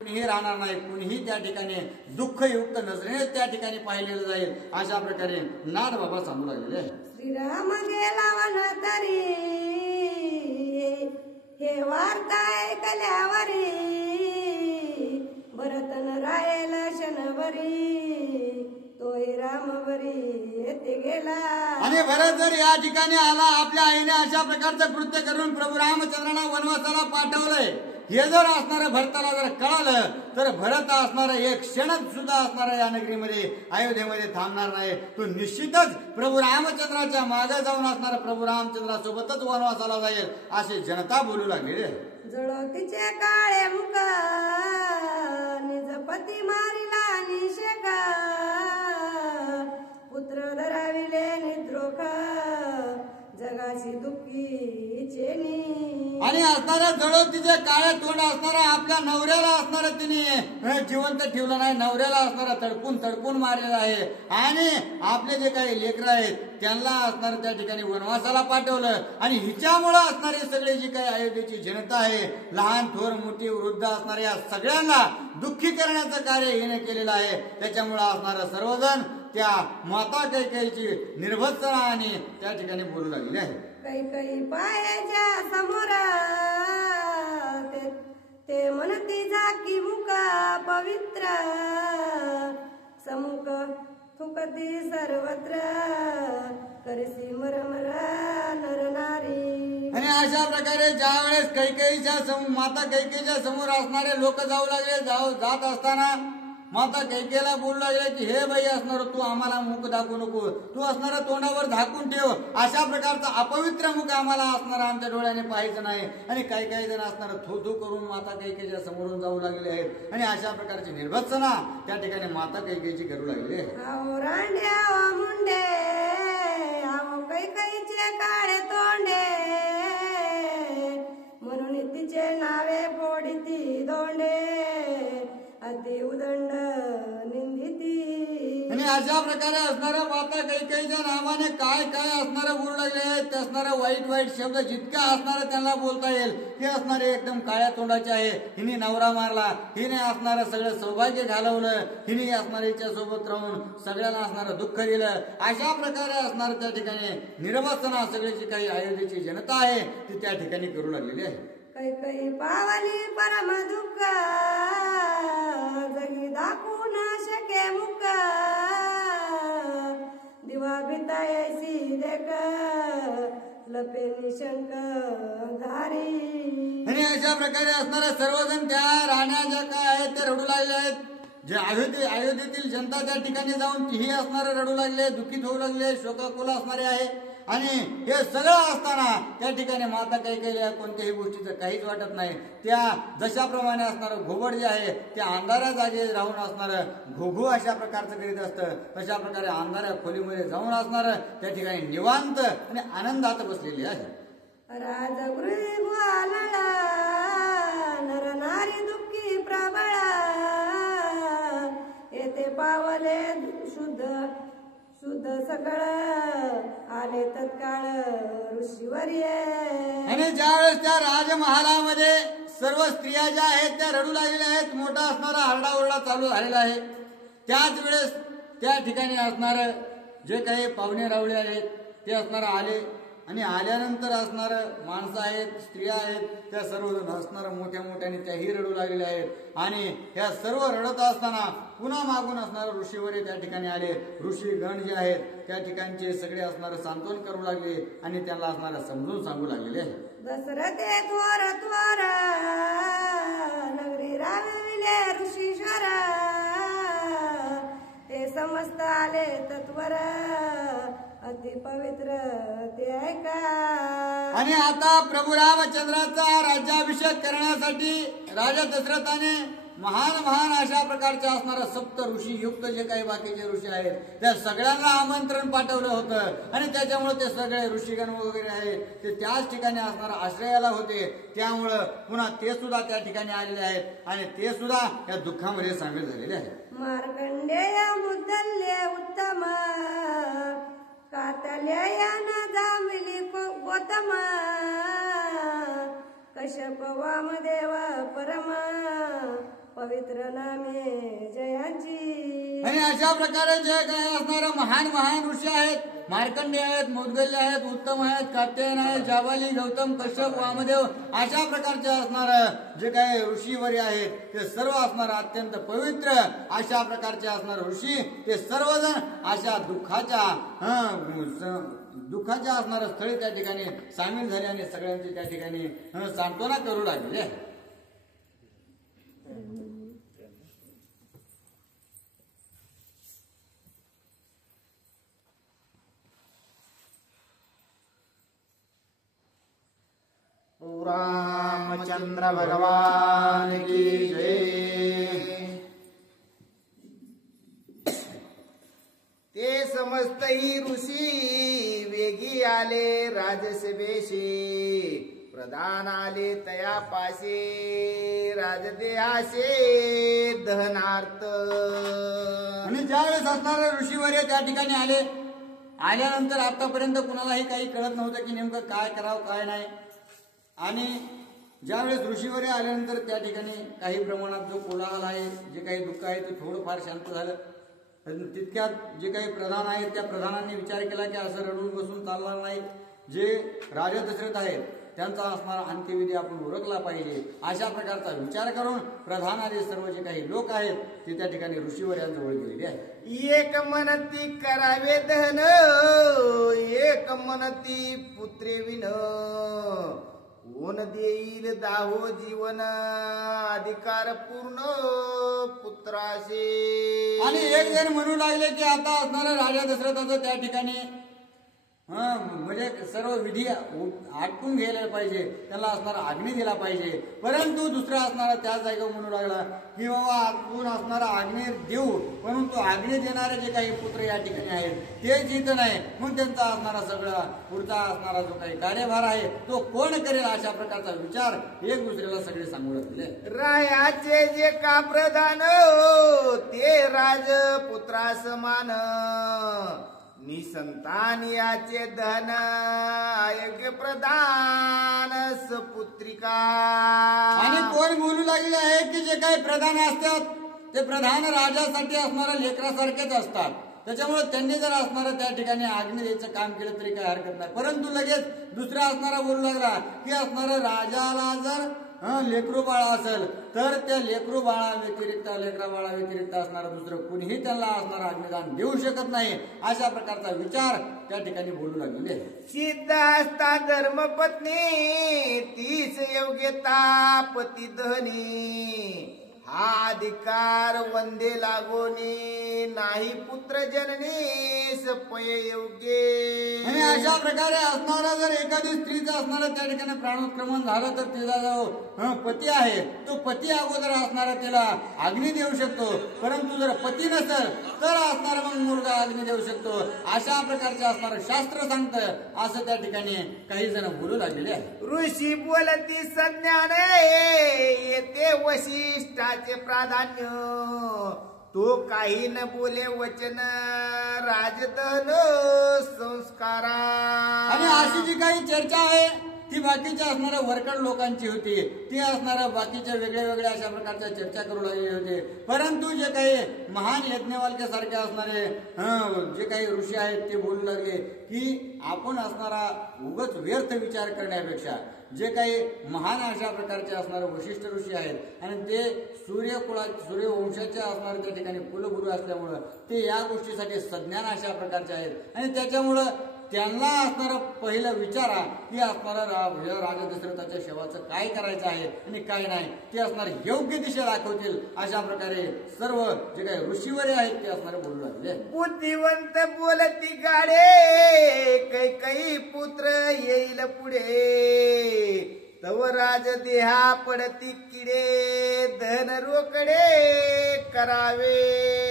कुणीही राहणार नाही, कुणीही त्या ठिकाणी दुःखयुक्त नजरेने त्या ठिकाणी पाहिलेलं जाईल. अशा प्रकारे नाथ बाबा सांगू लागलेले आहे. श्रीराम गेला वनतरी हे वार्ता ऐकल्यावरी भरतन रायल शनवरी तोय रामवरी येथे गेला. आणि भरत जर या ठिकाणी आला, आपल्या आईने अशा प्रकारचं कृत्य करून प्रभू रामचंद्रांना वनवासाला पाठवलंय हे जर असणारं भरताला जर कळालं तर भरत असणारा एक क्षण सुद्धा असणारा या नगरीमध्ये अयोध्येमध्ये थांबणार नाही. तो निश्चितच प्रभू रामचंद्राच्या मागे जाऊन असणारा प्रभू रामचंद्रासोबतच वनवासाला जाईल अशी जनता बोलू लागली. जळोतीचे काळे मुख निजपती मारिला निशेका पुत्र धराविले निद्रोख जगाची दुःखी चेनी. आणि असणाऱ्या जळोतीचे काळे तोंड असणारा आपल्या नवऱ्याला असणारा तिने जिवंत ठेवलं नाही, नवऱ्याला असणारा तडपून तडपून मारलेला आहे. आणि आपले जे काही लेकरं आहेत त्यांना असणारं त्या ठिकाणी वनवासाला पाठवलं. आणि हिच्यामुळं असणारी सगळी जी काही अयोध्येची जनता आहे, लहान थोर मोठी वृद्ध असणाऱ्या सगळ्यांना दुःखी करण्याचं कार्य हिने केलेलं आहे. त्याच्यामुळं असणारं सर्वजण त्या माता कैकेयीची निर्भत्सना आणि त्या ठिकाणी बोलू लागले आहे. कैकेयी पायाच्या समोर ते म्हणती झाकी मुख पवित्र समुख थुकती सर्वत्र करसी मरमरा नर नारी. आणि अशा प्रकारे ज्या वेळेस कैकेयीच्या माता कैकेयीच्या समोर असणारे लोक जाऊ लागले, जात असताना माता कैकेयीला बोलू लागले की हे बाई असणार तू आम्हाला मुख दाखवू नको, तू असणारा तोंडावर झाकून ठेव, अशा प्रकारचा अपवित्र मुख आम्हाला असणारा आमच्या डोळ्याने पाहायचं नाही. आणि काही काही जण असणार थू थू करून माता कैकेयीच्या समोरून जाऊ लागले आहेत. आणि अशा प्रकारची निर्भत्सना त्या ठिकाणी माता कैकेयीची करू लागली आहे. आओ रांड्या मुंडे आओ कैकेयीचे काळे तोंडे म्हणून तिचे नावे फोडिती दोंडे अति उदंड निंदिती. आणि अशा प्रकारे असणाऱ्या माता कैकेयीच्या नावाने काय काय असणारं बोलू लागले आहेत. ते असणारं वाईट वाईट शब्द जितका असणारं त्यांना बोलता येईल ते असणारे एकदम काळ्या तोंडाचे आहे. हिने नवरा मारला, हिने असणारं सगळं सौभाग्य घालवलं, हिने असणाऱ्याच्या सोबत राहून सगळ्यांना असणारं दुःख दिलं, अशा प्रकारे असणार त्या ठिकाणी निर्भत्सना सगळी जी काही अयोध्येची जनता आहे ती त्या ठिकाणी करू लागलेली आहे. कैकेयी पावली परम दुःख जगी दाखवू न शके मुख दिवा भितायसी देख लपे निशंक धारी. आणि अशा प्रकारे असणाऱ्या सर्वजण त्या राण्या ज्या काय आहेत ते रडू लागले आहेत. जे अयोध्येतील जनता त्या ठिकाणी जाऊन तीही असणारे रडू लागले, दुःखित होऊ लागले, शोकाकुल असणारे आहे. आणि हे सगळं असताना त्या ठिकाणी माता कैकेयीला कोणत्याही गोष्टीचं काहीच वाटत नाही. त्या जशाप्रमाणे असणारं घोबड जे आहे ते अंधाऱ्या जागे राहून असणारं घोघू अशा प्रकारचं करीत असतं, तशा प्रकारे अंधाऱ्या खोलीमध्ये जाऊन असणारं त्या ठिकाणी निवांत आणि आनंदात बसलेली आहे. राजगृही ग्वालळा नर नारी दुःखी प्रबळा येथे पावले शुद्ध सकळ आले तत्काळ ऋषीवर्य. आणि ज्यावेळेस त्या राजमहालामध्ये सर्व स्त्रिया ज्या आहेत त्या रडू लागलेल्या आहेत, मोठा असणारा आरडाओरडा चालू झालेला आहे. त्याच वेळेस त्या ठिकाणी असणार जे काही पाहुणे रावळे आहेत ते असणार आले. आणि आल्यानंतर असणार माणसं आहेत, स्त्रिया आहेत, त्या सर्वजण असणार मोठ्या मोठ्याने त्याही रडू लागलेल्या आहेत. आणि ह्या सर्व रडत असताना पुन्हा मागून असणार ऋषीवरे त्या ठिकाणी आले. ऋषीगण जे आहेत त्या ठिकाणचे सगळे असणार सांत्वन करू लागले आणि त्यांना असणार समजून सांगू लागलेले आहे. दसरथे थोर थोर नगरी राविले ऋषीश्वर ते समस्त आले तत्वर अति पवित्र ते ऐका. आणि आता प्रभू रामचंद्राचा राज्याभिषेक करण्यासाठी राजा दशरथाने महान अशा प्रकारचे असणारे सप्त ऋषी युक्त जे काही बाकीचे ऋषी आहेत त्या सगळ्यांना आमंत्रण पाठवलं होतं. आणि त्याच्यामुळे ते सगळे ऋषीगण वगैरे आहेत ते त्याच ठिकाणी असणारा आश्रयाला होते. त्यामुळं पुन्हा ते सुद्धा त्या ठिकाणी आलेले आहेत आणि ते सुद्धा या दुःखामध्ये सामील झालेले आहेत. मार्कंडेय मुद्दल्य उत्तम कातल्यायन जांभली गौतम कश्यप वामदेव परम पवित्र पवित्र नामे जयांची. आणि अशा प्रकारे जे काही असणारे महान महान ऋषी आहेत, मार्कंडेय आहेत, मोदगल्य आहेत, उत्तम आहेत, कात्यायन आहेत, जाबाली, गौतम, कश्यप, वामदेव, अशा प्रकारचे असणार जे काही ऋषीवर्य आहेत ते सर्व असणार अत्यंत पवित्र अशा प्रकारचे असणार ऋषी ते सर्वजण अशा दुःखाच्या असणाऱ्या स्थळी त्या ठिकाणी सामील झाले आणि सगळ्यांची त्या ठिकाणी सांत्वना करू लागले. रामचंद्र भगवान की जय. ते समस्तही ऋषी वेगी आले राजसभेशी, प्रधान आले तयापासे राजदेहासे दहनार्थ. आणि ज्यावेळेस असणारे ऋषीवर्य त्या ठिकाणी आल्यानंतर आतापर्यंत कुणालाही काही कळत नव्हतं की नेमकं काय करावं काय नाही. आणि ज्यावेळेस ऋषीवर्य आल्यानंतर त्या ठिकाणी काही प्रमाणात जो कोलाहल आहे, जे काही दुःख आहे ते थोडंफार शांत झालं. तितक्यात जे काही प्रधान आहेत त्या प्रधानांनी विचार केला की असं रडून बसून चालणार नाही. जे राजा दशरथ आहेत त्यांचा असणारा अंत्यविधी आपण उरकला पाहिजे. अशा प्रकारचा विचार करून प्रधान आदी सर्व जे काही लोक आहेत ते त्या ठिकाणी ऋषीवर्यांजवळ गेलेले आहेत. एक मनती करावे दहन, एक मनती पुत्रे विन, कोण देईल दाहो जीवन अधिकार पूर्ण पुत्रासे. आणि एक जण म्हणू लागले की आता असणारा राजा दशरथाचं त्या ठिकाणी म्हणजे सर्व विधी आटपून घ्यायला पाहिजे, त्याला असणारा आग्नी दिला पाहिजे. परंतु दुसरा असणारा त्या जागेवर म्हणू लागला की बाबा आपण असणारा आग्नी देऊ, परंतु आग्नी देणारे जे काही पुत्र या ठिकाणी आहेत तेच इथं नाही. मग त्यांचा असणारा सगळा पुढचा असणारा जो काही कार्यभार आहे तो कोण करेल, अशा प्रकारचा विचार एक दुसऱ्याला सगळे सांगू लागले. रायाचे जे का प्रधान ते राजपुत्रा समान, निसंतान याचे धन अयोग्य प्रधान सपुत्रिका. आणि कोण बोलू लागले आहे की जे काही प्रधान असतात ते प्रधान राजासाठी असणाऱ्या लेकरासारखेच असतात. त्याच्यामुळे त्यांनी जर असणारं त्या ठिकाणी आग्नी द्यायचं काम केलं तरी काही हरकत नाही. परंतु लगेच दुसरा असणारा बोलू लागला की असणारं राजाला जर लेकरू बाळा असेल तर त्या लेकरू बाळा व्यतिरिक्त लेकरा बाळा व्यतिरिक्त असणारं दुसरं कुणीही त्यांना असणारं अग्निदान देऊ शकत नाही. अशा प्रकारचा विचार त्या ठिकाणी बोलू लागले. सिद्ध असता धर्मपत्नी तीच योग्यता पती दहनी, हा अधिकार वंदे लागोनी नाही पुत्र जननी सपय योग्य. आणि अशा प्रकारे असणारा जर एखादी स्त्रीचं असणारं त्या ठिकाणी प्राणोत्क्रमण झालं तर तिचा जो पती आहे तो पती अगोदर असणारा तिला अग्नी देऊ शकतो. परंतु जर पती नसेल तर असणारा मग मुलगा अग्नी देऊ शकतो. अशा प्रकारचे असणारं शास्त्र सांगतं असं त्या ठिकाणी काही जण बोलू लागलेले आहे. ऋषी बोलती संज्ञाने येते वशिष्ठाचे प्राधान्य, तो काही न बोले वचन राजधन संस्कारा. आणि अशी जी काही चर्चा आहे ती बाकीच्या असणाऱ्या वरकड लोकांची होती. ती असणाऱ्या बाकीच्या वेगळ्या वेगळ्या अशा प्रकारच्या चर्चा करू लागलेले होते. परंतु जे काही महान यज्ञवालके सारखे असणारे जे काही ऋषी आहेत ते बोलू लागले की आपण असणारा उगाच व्यर्थ विचार करण्यापेक्षा जे काही महान अशा प्रकारचे असणारे वशिष्ठ ऋषी आहेत आणि ते सूर्यवंशाचे असणारे त्या ठिकाणी कुलगुरू असल्यामुळं ते या गोष्टीसाठी सज्ञान अशा प्रकारचे आहेत आणि त्याच्यामुळं त्यांना असणारं पहिलं विचारा की असणारा राजा दशरथाच्या शेवाचं काय करायचं आहे आणि काय नाही ते असणार योग्य दिशा दाखवतील. अशा प्रकारे सर्व जे काही ऋषीवरे आहेत ते असणारे बोलू लागले. बुद्धिवंत बोलती गाडे काही पुत्र येईल पुढे, तव राज देहा पडती किडे धन रोकडे करावे.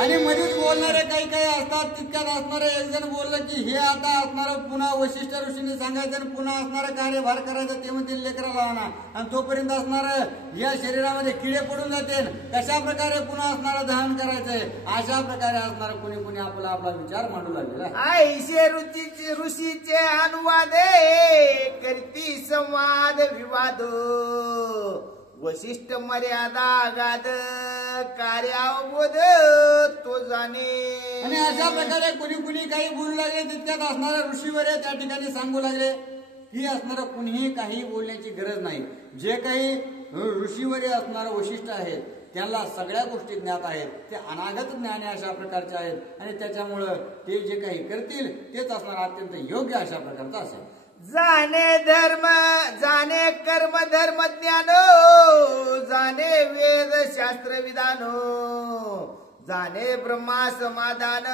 आणि मध्येच बोलणारे काही काही असतात. तितक्यात असणारे एक जण बोललं की हे आता असणारं पुन्हा वशिष्ठ ऋषीने सांगायचं आणि पुन्हा असणारं कार्यभार करायचं ते म्हणतील लेकराला आणा आणि तोपर्यंत असणारं या शरीरामध्ये किडे पडून जाते. कशा प्रकारे पुन्हा असणारं दहन करायचंय अशा प्रकारे असणारं कुणी कुणी आपला विचार मांडू लागलेला. ऐशे ऋषीचे अनुवाद करती संवाद विवाद, वशिष्ठ मर्यादा गाद कार्यावबोध तो जाणे. आणि अशा प्रकारे कुणी काही बोलू लागले तितक्यात असणारे ऋषीवर त्या ठिकाणी सांगू लागले की असणारं कुणीही काही बोलण्याची गरज नाही. जे काही ऋषीवर असणारं वैशिष्ट्य आहेत त्यांना सगळ्या गोष्टी ज्ञात आहेत, ते अनागत ज्ञाने अशा प्रकारचे आहेत आणि त्याच्यामुळं ते जे काही करतील तेच असणार अत्यंत योग्य अशा प्रकारचं असेल. जाणे धर्म जाणे कर्म धर्म ज्ञान जाणे वेद शास्त्र विधान जाणे ब्रह्मा समाधान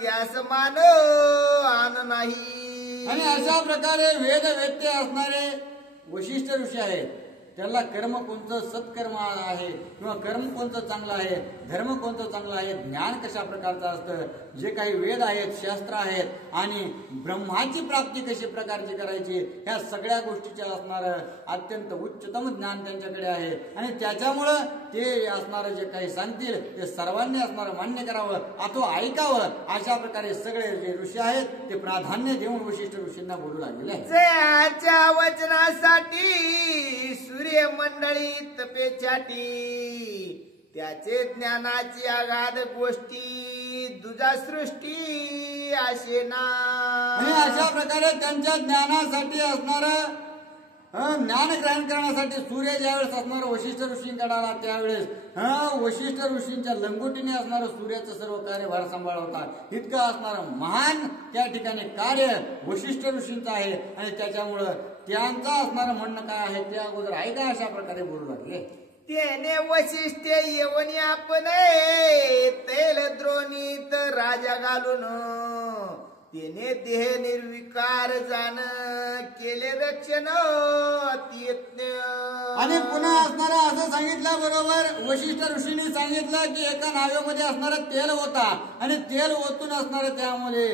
त्या समान आन नाही. आणि अशा प्रकारे वेद वेत्ते असणारे वशिष्ठ ऋषी आहेत. त्याला कर्म कोणतं सत्कर्म आहे किंवा कर्म कोणतं चांगलं आहे, धर्म कोणतं चांगलं आहे, ज्ञान कशा प्रकारचं असतं, जे काही वेद आहेत शास्त्र आहेत आणि ब्रह्माची प्राप्ती कशी प्रकारची करायची ह्या सगळ्या गोष्टीचे असणारं अत्यंत उच्चतम ज्ञान त्यांच्याकडे आहे. आणि त्याच्यामुळं ते असणारं जे काही सांगतील ते सर्वांनी असणारं मान्य करावं अथवा ऐकावं अशा प्रकारे सगळे जे ऋषी आहेत ते प्राधान्य देऊन वशिष्ठ ऋषींना बोलू लागलेले आहे. जयाच्या वचनासाठी सूर्य मंडळी तपेछाटी त्याचे ज्ञानाची आगाध गोष्टी दुजा सृष्टी असे ना. आणि अशा प्रकारे त्यांच्या ज्ञानासाठी असणारं ज्ञान ग्रहण करण्यासाठी सूर्य ज्यावेळेस असणार वशिष्ठ ऋषींकडे आला त्यावेळेस वशिष्ठ ऋषींच्या लंगोटीने असणारं सूर्याचं सर्व कार्यभार सांभाळवता इतकं असणारं महान त्या ठिकाणी कार्य वशिष्ठ ऋषींचं आहे. आणि त्याच्यामुळं त्यांचं असणारं म्हणणं काय आहे ते अगोदर ऐका अशा प्रकारे बोलू लागले. त्याने वशिष्ठ येऊन आपण तेल द्रोणीत राजा घालून त्याने देह निर्विकार जाण केले रक्षण अतियत्न. आणि पुन्हा असणारा असं सांगितल्याबरोबर वशिष्ठ ऋषींनी सांगितलं की एका नावेमध्ये असणारं तेल होता आणि तेल ओतून असणारं त्यामध्ये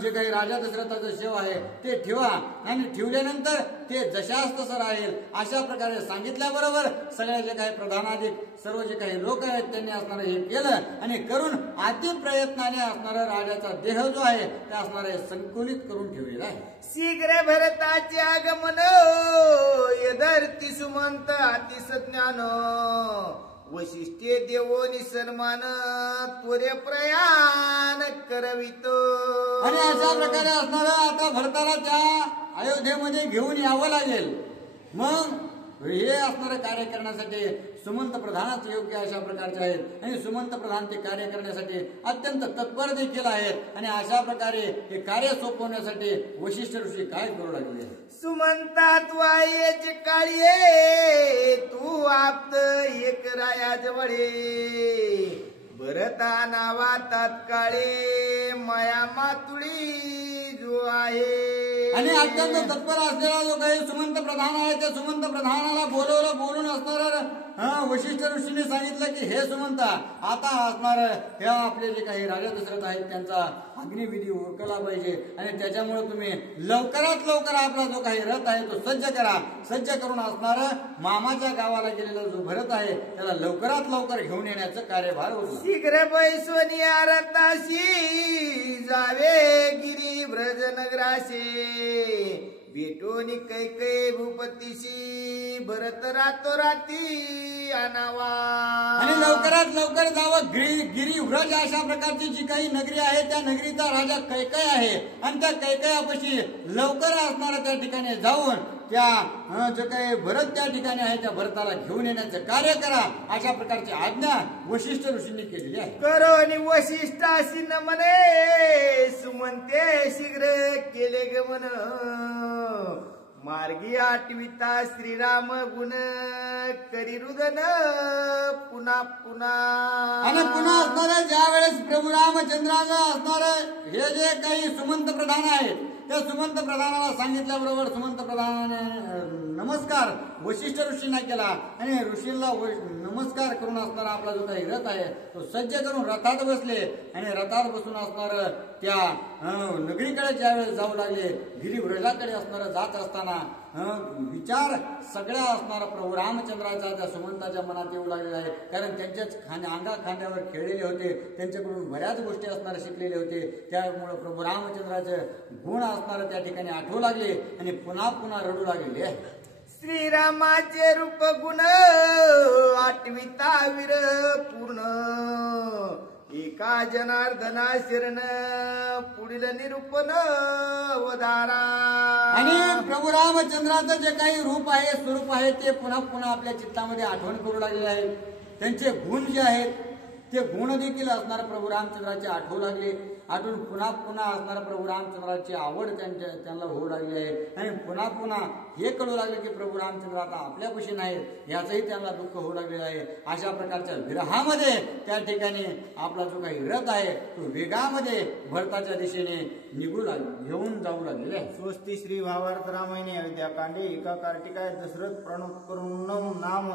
जे काही राजा दशरथाचं शेव आहे ते ठेवा आणि ठेवल्यानंतर ते जशास तसं राहील अशा प्रकारे सांगितल्याबरोबर सगळ्या जे काही प्रधानाधिक सर्व जे काही लोक आहेत त्यांनी असणारं हे केलं आणि करून अति प्रयत्नाने असणारा राजाचा देह जो आहे ते असणारे संकुलित करून ठेवलेला आहे. शीघ्र भरताचे आगमन यदर्ती सुमंत अतिसज्ञान वशिष्ठे देवोनी सन्मान त्वरे प्रयाण करवितो. आणि अशा प्रकारे असणारं आता भरताला त्या अयोध्येमध्ये घेऊन यावं लागेल. मग हे असणारं कार्य करण्यासाठी सुमंत प्रधानच योग्य अशा प्रकारचे आहेत आणि सुमंत प्रधान ते कार्य करण्यासाठी अत्यंत तत्पर देखील आहेत. आणि अशा प्रकारे हे कार्य सोपवण्यासाठी वशिष्ठ ऋषी काय करू लागले. सुमंतात वायेचे काळी तू आप्त एक राया जवळे भरता नावा तात्काळे माया मातुळी जो आहे. आणि अत्यंत तत्पर असलेला जो काही सुमंत प्रधान आहे त्या सुमंत प्रधानाला बोलून असणार वशिष्ठ ऋषीने सांगितलं की हे सुमंता आता असणार ह्या आपले जे काही राजा दशरथ आहेत त्यांचा अग्निविधी उरकला पाहिजे आणि त्याच्यामुळे तुम्ही लवकरात लवकर आपला जो काही रथ आहे तो सज्ज करा. सज्ज करून असणार मामाच्या गावाला गेलेला जो भरत आहे त्याला लवकरात लवकर घेऊन येण्याचं कार्यभार होतं. शीघ्र बैसोनी रथाशी जावे गिरी ब्रज नगराशी भेटोनी कैकै भूपतीशी भरत रातो राती आणावा. आणि लवकरात लवकर जावं गिरी व्रज अशा प्रकारची जी काही नगरी आहे त्या नगरीचा राजा कैकय आहे आणि त्या कैकयापाशी लवकर असणारा त्या ठिकाणी जाऊन त्या जे काही भरत त्या ठिकाणी आहे त्या भरताला घेऊन येण्याचं कार्य करा अशा प्रकारची आज्ञा वशिष्ठ ऋषींनी केलेली आहे. करो आणि वशिष्ठाशी न म्हणे सुमंते शीघ्र केले गमन मार्गी आठविता श्रीराम गुण करी रुदन पुन्हा पुन्हा. आणि पुन्हा असणारे ज्या वेळेस प्रभू रामचंद्राचं असणारे हे जे काही सुमंत प्रधान आहेत त्या सुमंत प्रधानाला सांगितल्याबरोबर सुमंत प्रधानाने नमस्कार वशिष्ठ ऋषींना केला आणि ऋषीला नमस्कार करून असणारा आपला जो काही रथ आहे तो सज्ज करून रथात बसले आणि रथात बसून असणार त्या नगरीकडे ज्यावेळेस जाऊ लागले गिरिव्रजाकडे असणार जात असताना विचार सगळ्या असणारा प्रभू रामचंद्राचा त्या सुमंताच्या मनात येऊ लागलेला आहे. कारण त्यांच्याच अंगा खांद्यावर खेळलेले होते, त्यांच्याकडून बऱ्याच गोष्टी असणारे शिकलेले होते. त्यामुळे प्रभू रामचंद्राचे गुण असणारे त्या ठिकाणी आठवू लागले आणि पुन्हा पुन्हा रडू लागलेले आहे. श्रीरामाचे रूप गुण आठविता वीर पूर्ण एका जनार्दना शरण पुढील निरूपण वधारा. आणि प्रभू रामचंद्राचं जे काही रूप आहे स्वरूप आहे ते पुन्हा पुन्हा आपल्या चित्तामध्ये आठवण करू लागलेले आहे. त्यांचे गुण जे आहेत ते गुण देखील असणारे प्रभू रामचंद्राचे आठवू लागले. आठवून पुन्हा पुन्हा असणारा प्रभू रामचंद्राची आवड त्यांना होऊ लागली आहे. आणि पुन्हा पुन्हा हे कळू लागले की प्रभू रामचंद्र आता आपल्यापाशी नाहीत याचंही त्यांना दुःख होऊ लागलेलं आहे. अशा प्रकारच्या विरहामध्ये त्या ठिकाणी आपला जो काही रथ आहे तो वेगामध्ये भरताच्या दिशेने घेऊन जाऊ लागलेले आहे. स्वस्ती श्री भावार्थ रामायणे अयोध्याकांडे एका कार्तिकाय दशरथ प्रणव करून नाम